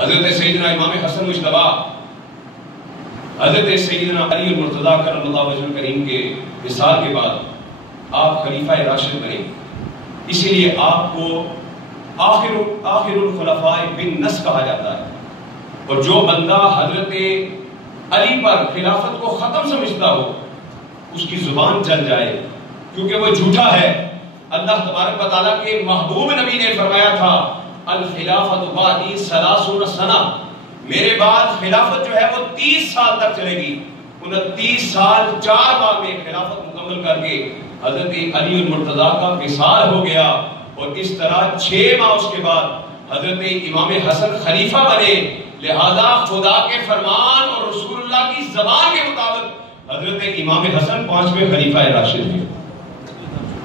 حضرت سیدنا امام حسن مجتبی حضرت سیدنا علی المرتضیٰ کرم اللہ وجہہ کریم کے وصال کے بعد آپ خلیفہ راشد بنے، اسی لیے آپ کو آخر الخلفاء بالنص کہا جاتا ہے۔ اور جو بندہ حضرت علی پر خلافت کو ختم سمجھتا ہو اس کی زبان چل جائے، کیونکہ وہ جھوٹا ہے۔ اللہ تبارک و تعالیٰ کے محبوب نبی نے فرمایا تھا الخلافت بعدی 30 سنہ، میرے بعد خلافت جو ہے وہ 30 سال تک چلے گی۔ 29 سال 4 ماہ میں خلافت مکمل کر کے حضرت علی المرتضیٰ کا وصال ہو گیا، اور اس طرح 6 ماہ اس کے بعد حضرت امام حسن خلیفہ بنے۔ لہذا خدا کے فرمان اور رسول اللہ کی زبان کے مطابق حضرت امام حسن 5ویں خلیفہ راشد ہیں۔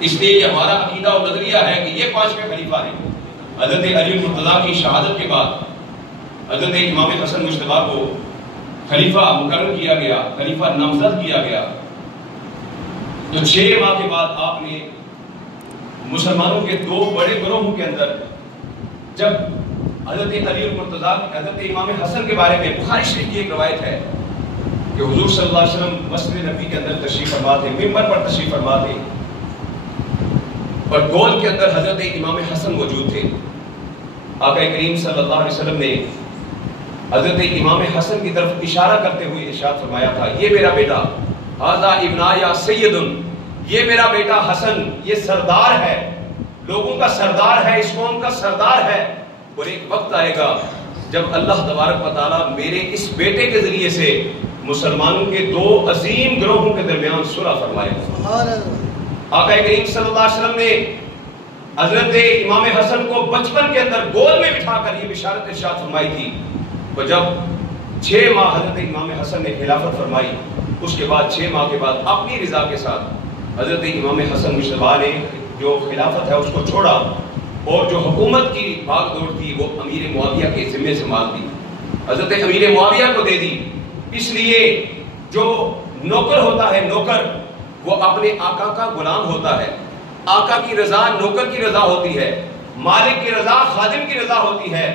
اس لیے یہ ہمارا عقیدہ اور نظریہ ہے کہ یہ 5ویں خلیفہ ہیں۔ حضرت علی المرتضیٰ کی شہادت کے بعد حضرت امام حسن مجتبی کو خلیفہ مقرر کیا گیا، خلیفہ نامزد کیا گیا۔ تو 6 ماہ کے بعد آپ نے مسلمانوں کے 2 بڑے گروہوں کے اندر، جب حضرت علی المرتضیٰ حضرت امام حسن کے بارے میں بخاری شریف کی ایک روایت ہے کہ حضور صلی اللہ علیہ وسلم مسجد نبی کے اندر تشریف فرما تھے، ممبر پر تشریف فرما تھے، اور گول کے اندر حضرت امام حسن موجود تھے۔ آقا کریم صلی اللہ علیہ وسلم نے حضرت امام حسن کی طرف اشارہ کرتے ہوئے ارشاد فرمایا تھا، یہ میرا بیٹا ھذا ابنایا سید، یہ میرا بیٹا حسن یہ سردار ہے، لوگوں کا سردار ہے، اس قوم کا سردار ہے، اور ایک وقت آئے گا جب اللہ تبارک و تعالیٰ میرے اس بیٹے کے ذریعے سے مسلمانوں کے 2 عظیم گروہوں کے درمیان صلح فرمائے گا۔ آقا کریم صلی اللہ علیہ وسلم نے حضرت امام حسن کو بچپن کے اندر گود میں بٹھا کر یہ بشارت ارشاد فرمائی تھی، اور جب 6 ماہ حضرت امام حسن نے خلافت فرمائی، اس کے بعد 6 ماہ کے بعد اپنی رضا کے ساتھ حضرت امام حسن مجتبی نے جو خلافت ہے اس کو چھوڑا، اور جو حکومت کی بھاگ دوڑ تھی وہ امیر معاویہ کے ذمے سے مال دی، حضرت امیر معاویہ کو دے دی۔ اس لیے جو نوکر ہوتا ہے، نوکر وہ اپنے آقا کا غلام ہوتا ہے، آقا کی رضا نوکر کی رضا ہوتی ہے، مالک کی رضا خادم کی رضا ہوتی ہے۔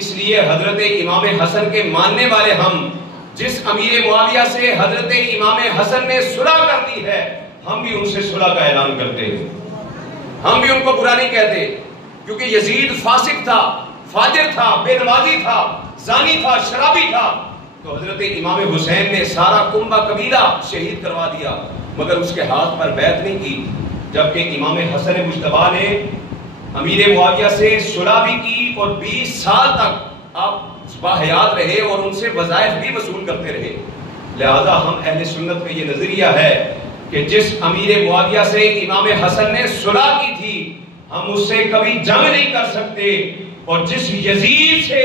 اس لیے حضرت امام حسن کے ماننے والے ہم، جس امیر معاویہ سے حضرت امام حسن نے صلح کر دی ہے، ہم بھی ان سے صلح کا اعلان کرتے ہیں، ہم بھی ان کو برا نہیں کہتے، کیونکہ یزید فاسق تھا، فاجر تھا، بے نمازی تھا، زانی تھا، شرابی تھا، تو حضرت امام حسین نے سارا کنبہ قبیلہ شہید کروا دیا، مگر اس کے ہاتھ پر بیعت نہیں کی، جبکہ امام حسن مجتبی نے امیر معاویہ سے صلح بھی کی، اور 20 سال تک آپ باحیات رہے اور ان سے وظائف بھی وصول کرتے رہے۔ لہذا ہم اہل سنت کا یہ نظریہ ہے کہ جس امیر معاویہ سے امام حسن نے صلح کی تھی، ہم اس سے کبھی جنگ نہیں کر سکتے، اور جس یزید سے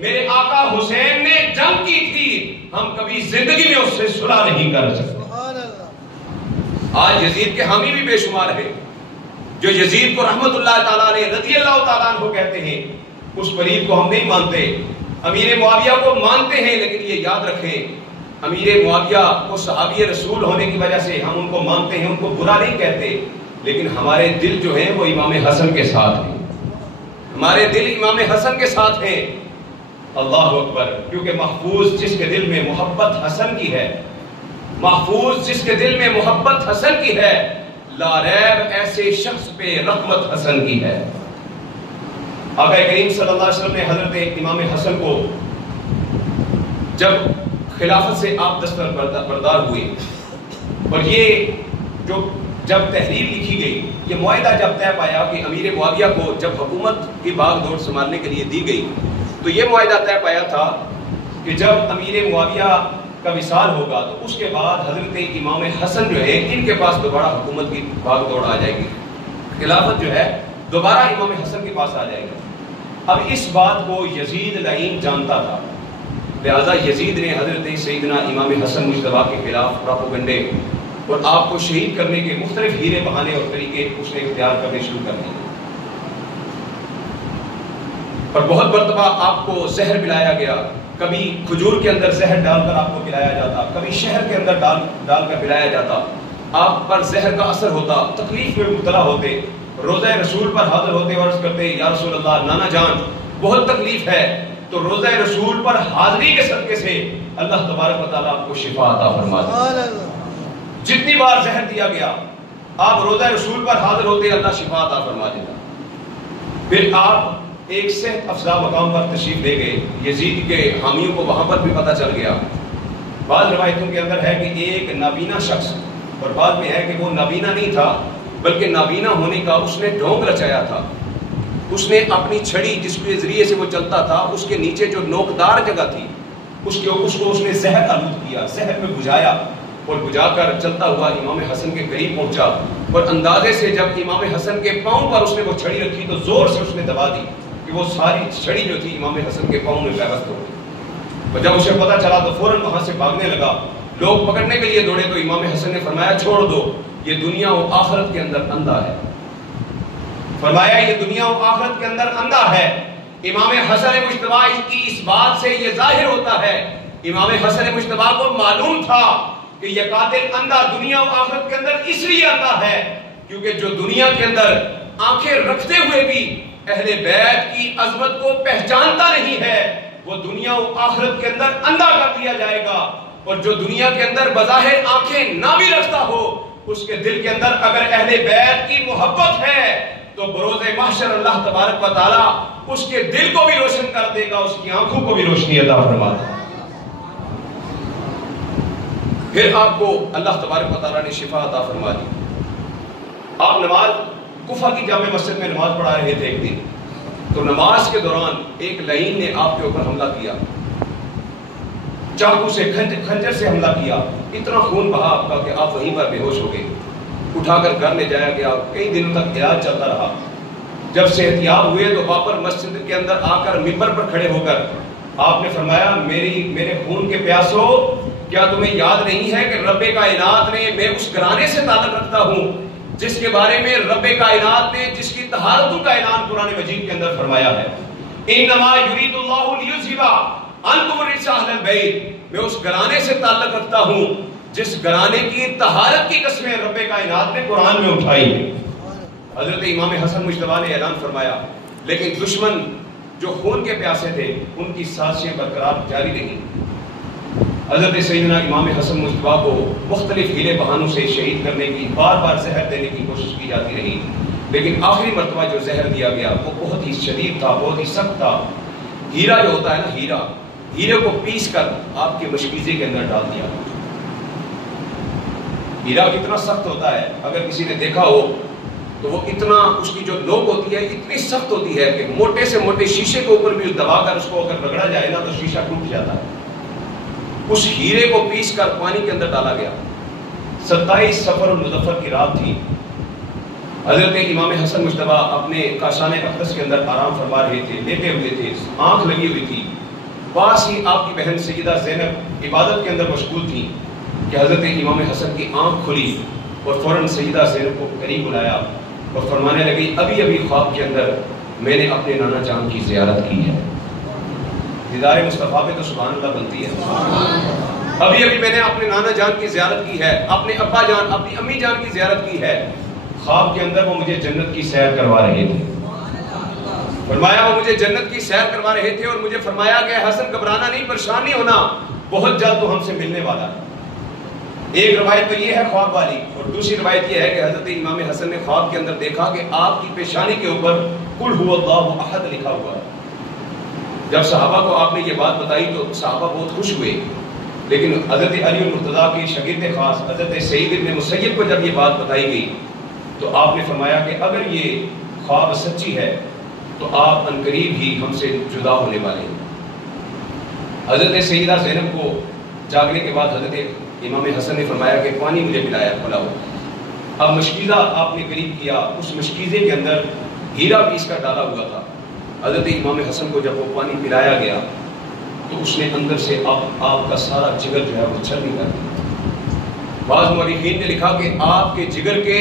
میرے آقا حسین نے جنگ کی تھی، ہم کبھی زندگی میں اس سے صلح نہیں کر سکتے۔ آج یزید کے حامی بھی بے شمار ہیں، جو یزید کو رحمت اللہ تعالیٰ علیہ رضی اللہ تعالیٰ عنہ کہتے ہیں، اس پلید کو ہم نہیں مانتے، امیر معاویہ کو مانتے ہیں، لیکن یہ یاد رکھیں امیر معاویہ کو صحابی رسول ہونے کی وجہ سے ہم ان کو مانتے ہیں، ان کو برا نہیں کہتے، لیکن ہمارے دل جو ہیں وہ امام حسن کے ساتھ ہیں، ہمارے دل امام حسن کے ساتھ ہیں۔ اللہ اکبر، کیونکہ محفوظ جس کے دل میں محبت حسن کی ہے، محفوظ جس کے دل میں محبت حسن کی ہے، لا ریب ایسے شخص پہ رحمت حسن کی ہے۔ آقا کریم صلی اللہ علیہ وسلم نے حضرت امام حسن کو جب خلافت سے آپ دستبردار ہوئے، اور یہ جو جب تحریر لکھی گئی، یہ معاہدہ جب طے پایا کہ امیر معاویہ کو جب حکومت کی باغ دوڑ سنبھالنے کے لیے دی گئی، تو یہ معاہدہ طے پایا تھا کہ جب امیر معاویہ کا وصال ہوگا تو اس کے بعد حضرت امام حسن جو ہے ان کے پاس دوبارہ حکومت کی بھاگ دوڑ آ جائے گی، خلافت جو ہے دوبارہ امام حسن کے پاس آ جائے گی۔ اب اس بات کو یزید لعین جانتا تھا، لہذا یزید نے حضرت سیدنا امام حسن مجتبی کے خلاف پروپیگنڈے اور آپ کو شہید کرنے کے مختلف ہیرے بہانے اور طریقے اس نے اختیار کرنے شروع کر دیے، اور بہت مرتبہ آپ کو زہر پلایا گیا، کبھی کھجور کے اندر زہر ڈال کر آپ کو پلایا جاتا، کبھی شہر کے اندر ڈال کر پلایا جاتا، آپ پر زہر کا اثر ہوتا، تکلیف میں مبتلا ہوتے، روضہ رسول پر حاضر ہوتے اور عرض کرتے یا رسول اللہ، نانا جان بہت تکلیف ہے، تو روزہ رسول پر حاضری کے صدقے سے اللہ تبارک و تعالیٰ آپ کو شفا عطا فرما دے. جتنی بار زہر دیا گیا آپ روزہ رسول پر حاضر ہوتے اللہ شفا عطا فرما دیتا. پھر آپ ایک صحت افزا مقام پر تشریف لے گئے. یزید کے حامیوں کو وہاں پر بھی پتہ چل گیا. بعض روایتوں کے اندر ہے کہ ایک نابینا شخص، اور بعد میں ہے کہ وہ نابینا نہیں تھا بلکہ نابینا ہونے کا اس نے ڈھونگ رچایا تھا. اس نے اپنی چھڑی جس کے ذریعے سے وہ چلتا تھا اس کے نیچے جو نوکدار جگہ تھی اس کو اس نے زہر آلود کیا، زہر میں بجھایا اور بجھا کر چلتا ہوا امام حسن کے قریب پہنچا اور اندازے سے جب امام حسن کے پاؤں پر اس نے وہ چھڑی رکھی تو زور سے اس نے دبا دی کہ وہ ساری چھڑی جو تھی امام حسن کے پاؤں میں پیوست ہو گئی. اور جب اسے پتہ چلا تو فوراً وہاں سے بھاگنے لگا. لوگ پکڑنے کے لیے دوڑے تو امام حسن نے فرمایا چھوڑ دو، یہ دنیا و آخرت کے اندر اندھا ہے. فرمایا یہ دنیا و آخرت کے اندر اندھا ہے. امام حسن مجتبی کی اس بات سے یہ ظاہر ہوتا ہے، امام حسن مجتبی کو معلوم تھا کہ یہ قاتل اندھا دنیا و آخرت کے اندر اس لیے اندھا ہے کیونکہ جو دنیا کے اندر آنکھیں رکھتے ہوئے بھی اہل بیت کی عظمت کو پہچانتا نہیں ہے وہ دنیا و آخرت کے اندر اندھا کر دیا جائے گا. اور جو دنیا کے اندر بظاہر آنکھیں نہ بھی رکھتا ہو اس کے دل کے اندر اگر اہل بیت کی محبت ہے تو بروز محشر اللہ تبارک و تعالیٰ اس کے دل کو بھی روشن کر دے گا، اس کی آنکھوں کو بھی روشنی عطا فرما دے گا. پھر آپ کو اللہ تبارک و تعالیٰ نے شفا عطا فرما دی. آپ نماز کوفہ کی جامع مسجد میں نماز پڑھا رہے تھے ایک دن، تو نماز کے دوران ایک لعین نے آپ کے اوپر حملہ کیا، چاقو سے خنجر سے حملہ کیا. اتنا خون بہا آپ کا کہ آپ وہیں پر بے ہوش ہو گئے. اٹھا کر گھر لے جایا گیا، کئی دنوں تک علاج چلتا رہا. جب صحت یاب ہوئے تو واپس مسجد کے اندر آ کر ممبر پر کھڑے ہو کر آپ نے فرمایا میرے خون کے پیاسو، کیا تمہیں یاد نہیں ہے کہ رب کائنات نے، میں اس گھرانے سے تعلق رکھتا ہوں جس کے بارے میں رب کائنات نے جس کی طہارتوں کا اعلان قرآن مجید کے اندر فرمایا ہے، انما یرید اللہ لیذھب عنکم الرجس اہل البیت. میں اس گھرانے سے تعلق رکھتا ہوں جس گھرانے کی طہارت کی قسمیں رب کائنات نے قرآن میں اٹھائی ہیں. حضرت امام حسن مجتبی نے اعلان فرمایا، لیکن دشمن جو خون کے پیاسے تھے ان کی سازشیں برقرار جاری رہیں. حضرت سیدنا امام حسن مجتبی کو مختلف ہیلے بہانوں سے شہید کرنے کی، بار بار زہر دینے کی کوشش کی جاتی رہی، لیکن آخری مرتبہ جو زہر دیا گیا وہ بہت ہی شدید تھا، بہت ہی سخت تھا. ہیرا جو ہوتا ہے نا، ہیرے کو پیس کر آپ کے مشکیزے کے اندر ڈال دیا. ہیرا کتنا سخت ہوتا ہے، اگر کسی نے دیکھا ہو تو وہ اتنا، اس کی جو نوک ہوتی ہے اتنی سخت ہوتی ہے کہ موٹے سے موٹے شیشے کے اوپر بھی دبا کر اس کو اگر رگڑا جائے نا تو شیشہ ٹوٹ جاتا ہے. اس ہیرے کو پیس کر پانی کے اندر ڈالا گیا. 27 صفر المظفر کی رات تھی. حضرت امام حسن مجتبی اپنے کاشان اقدس کے اندر آرام فرما رہے تھے، لیٹے ہوئے تھے، آنکھ لگی ہوئی تھی. پاس ہی آپ کی بہن سیدہ زینب عبادت کے اندر مشغول تھی کہ حضرت امام حسن کی آنکھ کھلی اور فوراً سیدہ زینب کو قریب بلایا اور فرمانے لگی، ابھی ابھی خواب کے اندر میں نے اپنے نانا جان کی زیارت کی ہے. دیدار مصطفیٰ پہ تو سبحان اللہ بنتی ہے. ابھی ابھی میں نے اپنے نانا جان کی زیارت کی ہے، اپنے ابا جان، اپنی امی جان کی زیارت کی ہے. خواب کے اندر وہ مجھے جنت کی سیر کروا رہے تھے. فرمایا وہ مجھے جنت کی سیر کروا رہے تھے اور مجھے فرمایا کہ حسن گھبرانا نہیں، پریشان نہیں ہونا، بہت جلد تو ہم سے ملنے والا ہے. ایک روایت تو یہ ہے خواب والی، اور دوسری روایت یہ ہے کہ حضرت امام حسن نے خواب کے اندر دیکھا کہ آپ کی پیشانی کے اوپر قل ھو اللہ احد لکھا ہوا ہے. جب صحابہ کو آپ نے یہ بات بتائی تو صحابہ بہت خوش ہوئے، لیکن حضرت علی المرتضیٰ کی شاگرد خاص حضرت سعید ابن مسیب کو جب یہ بات بتائی گئی تو آپ نے فرمایا کہ اگر یہ خواب سچی ہے تو آپ عنقریب ہی ہم سے جدا ہونے والے ہیں. حضرت سیدہ زینب کو جاگنے کے بعد حضرت امام حسن نے فرمایا کہ پانی مجھے پلایا کھلا ہو. اب مشکیزہ آپ نے قریب کیا، اس مشکیزے کے اندر ہیرا پیس کر ڈالا ہوا تھا. حضرت امام حسن کو جب وہ پانی پلایا گیا تو اس نے اندر سے آپ کا سارا جگر جو ہے وہ چھلنی کر دیا. بعض مورخین نے لکھا کہ آپ کے جگر کے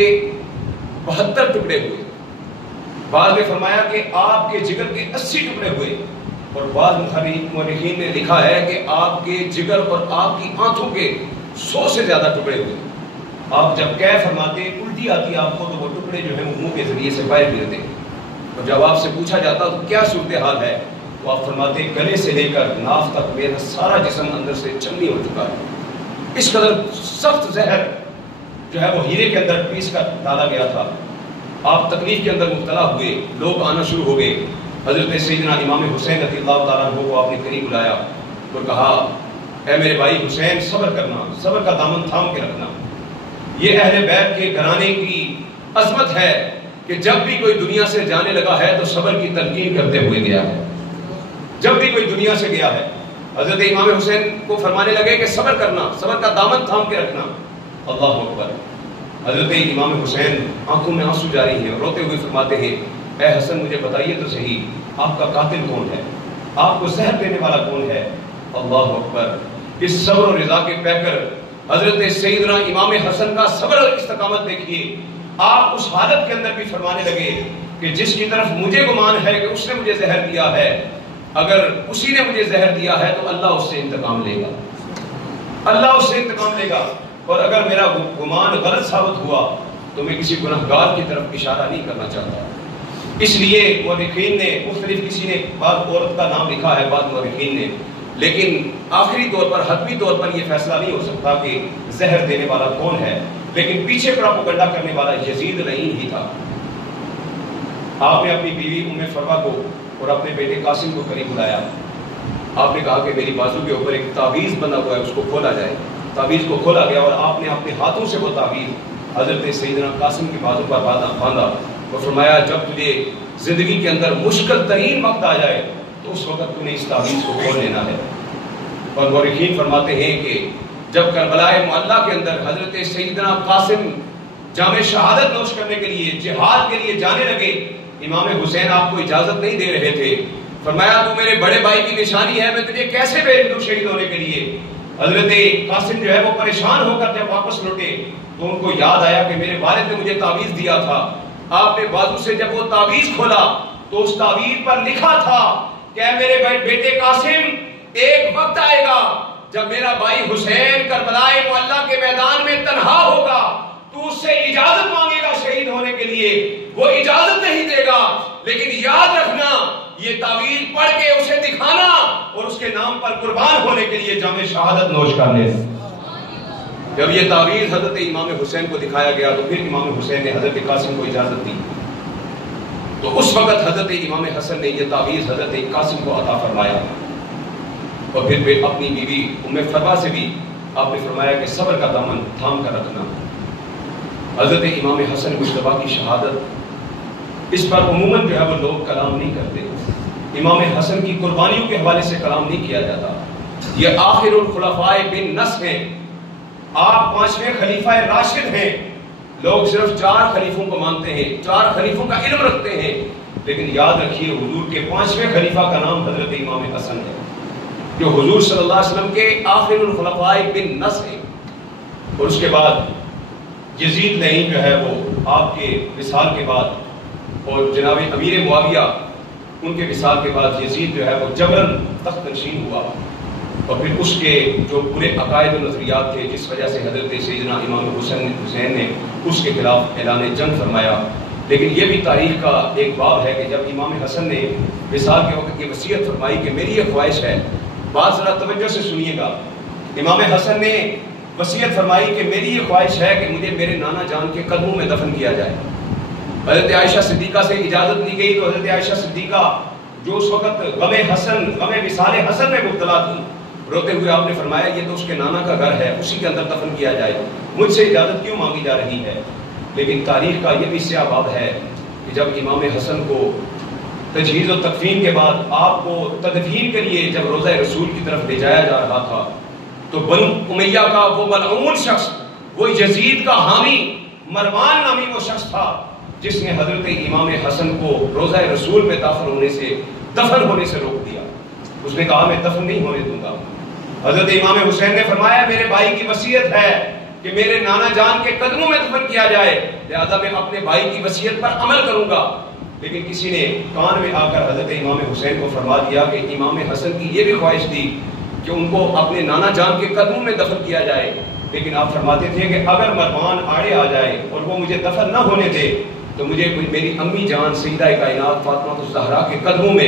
72 ٹکڑے ہوئے، بعض نے فرمایا کہ آپ کے جگر کے 80 ٹکڑے ہوئے، اور بعض مورخین نے لکھا ہے کہ آپ کے جگر اور آپ کی آنکھوں کے 100 سے زیادہ ٹکڑے ہوئے. آپ جب کہہ فرماتے، الٹی آتی آپ کو، تو وہ ٹکڑے جو ہیں وہ منہ کے ذریعے سے باہر گرتے. اور جب آپ سے پوچھا جاتا تو کیا صورتحال ہے، تو آپ فرماتے ہیں گلے سے لے کر ناف تک میرا سارا جسم اندر سے چمنی ہو چکا ہے۔ اس قدر سخت زہر جو ہے وہ ہیرے کے اندر پیس کر ڈالا گیا تھا۔ آپ تکلیف کے اندر مبتلا ہوئے، لوگ آنا شروع ہو گئے۔ حضرت سیدنا امام حسین رضی اللہ تعالیٰ عنہ کو آپ نے قریب بلایا اور کہا اے میرے بھائی حسین صبر کرنا، صبر کا دامن تھام کے رکھنا۔ یہ اہل بیت کے گھرانے کی عظمت ہے کہ جب بھی کوئی دنیا سے جانے لگا ہے تو صبر کی تلقین کرتے ہوئے گیا ہے۔ جب بھی کوئی دنیا سے گیا ہے حضرت امام حسین کو فرمانے لگے کہ صبر کرنا، صبر کا دامن تھام کے رکھنا۔ اللہ اکبر۔ حضرت امام حسین آنکھوں میں آنسو جاری ہیں، روتے ہوئے فرماتے ہیں اے حسن مجھے بتائیے تو صحیح آپ کا قاتل کون ہے، آپ کو زہر دینے والا کون ہے؟ اللہ اکبر۔ اس صبر و رضا کے پیکر حضرت سیدنا امام حسن کا صبر اور استقامت دیکھیے۔ آپ اس حالت کے اندر بھی فرمانے لگے کہ جس کی طرف مجھے گمان ہے کہ اس نے مجھے زہر دیا ہے، اگر اسی نے مجھے زہر دیا ہے تو اللہ اس سے انتقام لے گا، اللہ اس سے انتقام لے گا، اور اگر میرا گمان غلط ثابت ہوا تو میں کسی گنہگار کی طرف اشارہ نہیں کرنا چاہتا۔ اس لیے مورخین نے مختلف، کسی نے بعض عورت کا نام لکھا ہے بعض مورخین نے، لیکن آخری طور پر حتمی طور پر یہ فیصلہ نہیں ہو سکتا کہ زہر دینے والا کون ہے، لیکن پیچھے پراپیگنڈا کرنے والا یزید لعین ہی تھا۔ آپ نے اپنی بیوی ام فروا کو اور اپنے بیٹے قاسم کو قریب بلایا۔ آپ نے کہا کہ میری بازو کے اوپر ایک تعویذ بنا ہوا ہے، اس کو کھولا جائے۔ تعویذ کو کھولا گیا اور آپ نے اپنے ہاتھوں سے وہ تعویذ حضرت سیدنا قاسم کی بازو پر باندھا اور فرمایا جب تجھے زندگی کے اندر مشکل ترین وقت آ جائے تو اس وقت تم نے اس تعویذ کو کھول لینا ہے۔ اور مورخین فرماتے ہیں کہ جب کربلائے معلیٰ کے اندر حضرت سیدنا قاسم جام شہادت نوش کرنے کے لیے جہاد کے لیے جانے لگے، امام حسین آپ کو اجازت نہیں دے رہے تھے۔ فرمایا تو میرے بڑے بھائی کی نشانی ہے، میں تجھے کیسے بھیج دوں شہید ہونے کے لیے؟ حضرت قاسم جو ہے وہ پریشان ہو کر جب واپس لوٹے تو ان کو یاد آیا کہ میرے والد نے مجھے تعویذ دیا تھا۔ آپ نے بازو سے جب وہ تعویذ کھولا تو اس تعویذ پر لکھا تھا کہ اے میرے بیٹے قاسم، ایک وقت آئے گا جب میرا بھائی حسین کربلائے معلیٰ کے میدان میں تنہا ہوگا، تو اس سے اجازت مانگے گا شہید ہونے کے لیے، وہ اجازت نہیں دے گا، لیکن یاد رکھنا یہ تعویذ پڑھ کے اسے دکھانا اور اس کے نام پر قربان ہونے کے لیے جام شہادت نوش کر لے۔ جب یہ تعویذ حضرت امام حسین کو دکھایا گیا تو پھر امام حسین نے حضرت قاسم کو اجازت دی، تو اس وقت حضرت امام حسن نے یہ تعویذ حضرت قاسم کو عطا فرمایا۔ اور پھر اپنی بیوی ام فروا سے بھی آپ نے فرمایا کہ صبر کا دامن تھام کر رکھنا۔ حضرت امام حسن مجتبیٰ کی شہادت، اس پر عموماً جو ہے وہ لوگ کلام نہیں کرتے، امام حسن کی قربانیوں کے حوالے سے کلام نہیں کیا جاتا۔ یہ آخر الخلفاء بن نص ہیں، آپ پانچویں خلیفہ راشد ہیں۔ لوگ صرف 4 خلیفوں کو مانتے ہیں، 4 خلیفوں کا علم رکھتے ہیں، لیکن یاد رکھیے حضور کے 5ویں خلیفہ کا نام حضرت امام حسن ہے، جو حضور صلی اللہ علیہ وسلم کے آخر الخلفاء بن نص ہیں۔ اور اس کے بعد یزید لعین جو ہے وہ آپ کے وصال کے بعد، اور جناب امیر معاویہ ان کے وصال کے بعد یزید جو ہے وہ جبراً تخت نشین ہوا، اور پھر اس کے جو پورے عقائد و نظریات تھے جس وجہ سے حضرت سیدنا امام حسین نے اس کے خلاف اعلان جنگ فرمایا۔ لیکن یہ بھی تاریخ کا ایک باب ہے کہ جب امام حسن نے وصال کے وقت یہ وصیت فرمائی کہ میری یہ خواہش ہے، بات ذرا توجہ سے سنیے گا، امام حسن نے وصیت فرمائی کہ میری یہ خواہش ہے کہ مجھے میرے نانا جان کے قدموں میں دفن کیا جائے۔ حضرت عائشہ صدیقہ سے اجازت دی گئی تو حضرت عائشہ صدیقہ جو اس وقت غم وصال حسن میں مبتلا تھی، روتے ہوئے آپ نے فرمایا یہ تو اس کے نانا کا گھر ہے، اسی کے اندر دفن کیا جائے، مجھ سے اجازت کیوں مانگی جا رہی ہے؟ لیکن تاریخ کا یہ بھی سیاہ باب ہے کہ جب امام حسن کو تجہیز و تکفین کے بعد آپ کو تدفین کے لیے جب روضہ رسول کی طرف لے جایا جا رہا تھا تو بنو امیہ کا وہ ملعون شخص، وہ یزید کا حامی مروان نامی وہ شخص تھا جس نے حضرت امام حسن کو روضہ رسول میں دفن ہونے سے روک دیا۔ اس نے کہا میں دفن نہیں ہونے دوں گا۔ حضرت امام حسین نے فرمایا میرے بھائی کی وصیت ہے کہ میرے نانا جان کے قدموں میں دفن کیا جائے، لہذا میں اپنے بھائی کی وصیت پر عمل کروں گا۔ لیکن کسی نے کان میں آ کر حضرت امام حسین کو فرما دیا کہ امام حسن کی یہ بھی خواہش تھی کہ ان کو اپنے نانا جان کے قدموں میں دفن کیا جائے، لیکن آپ فرماتے تھے کہ اگر مروان آڑے آ جائے اور وہ مجھے دفن نہ ہونے دے تو مجھے میری امی جان سیدہ کائنات فاطمہ الزہرا کے قدموں میں